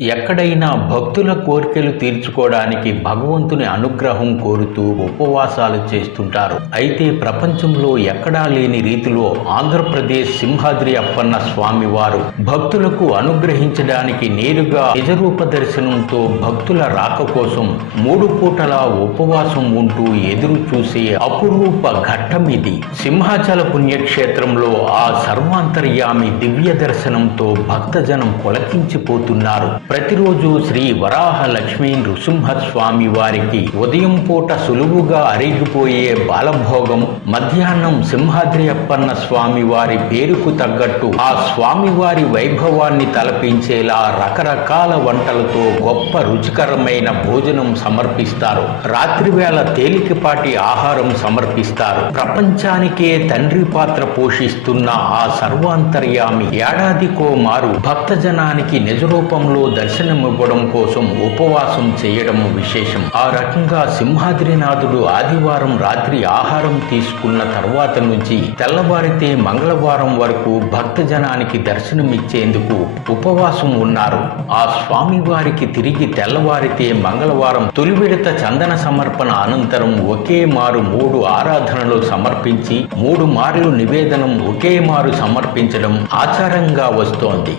ఎక్కడైనా భక్తుల కోరికలు తీర్చుకోవడానికి భగవంతుని అనుగ్రహం కోరుతూ ఉపవాసాలు చేస్తుంటారు. అయితే ప్రపంచంలో ఎక్కడా లేని రీతిలో ఆంధ్రప్రదేశ్ సింహాద్రి అప్పన్న స్వామివారు భక్తులకు అనుగ్రహించడానికి నేరుగా నిజరూప దర్శనంతో భక్తుల రాక కోసం 3 పూటల ఉపవాసం ఉంటూ ఎదురు చూసే అపురూప ఘట్టం ఇది. సింహాచల పుణ్యక్షేత్రంలో ఆ సర్వాంతర్యామి దివ్య దర్శనంతో భక్తజనం పులకించిపోతున్నారు. ప్రతిరోజు శ్రీ వరాహ లక్ష్మీ నృసింహస్వామి వారికి ఉదయం పూట సులువుగా అరిగిపోయే బాలభోగం, మధ్యాహ్నం సింహాద్రి అప్పన్న స్వామి వారి పేరుకు తగ్గట్టు ఆ స్వామివారి వైభవాన్ని తలపించేలా రకరకాల వంటలతో గొప్ప రుచికరమైన భోజనం సమర్పిస్తారు. రాత్రివేళ తేలికపాటి ఆహారం సమర్పిస్తారు. ప్రపంచానికే తండ్రి పాత్ర పోషిస్తున్న ఆ సర్వాంతర్యామి ఏడాదికో మారు భక్తజనానికి నిజరూపంలో దర్శనమివ్వడం కోసం ఉపవాసం చేయడం విశేషం. ఆ రకంగా సింహాద్రినాథుడు ఆదివారం రాత్రి ఆహారం తీసుకున్న తర్వాత నుంచి తెల్లవారితే మంగళవారం వరకు భక్తజనానికి దర్శనమిచ్చేందుకు ఉపవాసం ఉన్నారు. ఆ స్వామివారికి తిరిగి తెల్లవారితే మంగళవారం తొలి విడత చందన సమర్పణ అనంతరం ఒకే మారు 3 ఆరాధనలు సమర్పించి 3 మార్లు నివేదనం ఒకే మారు సమర్పించడం ఆచారంగా వస్తోంది.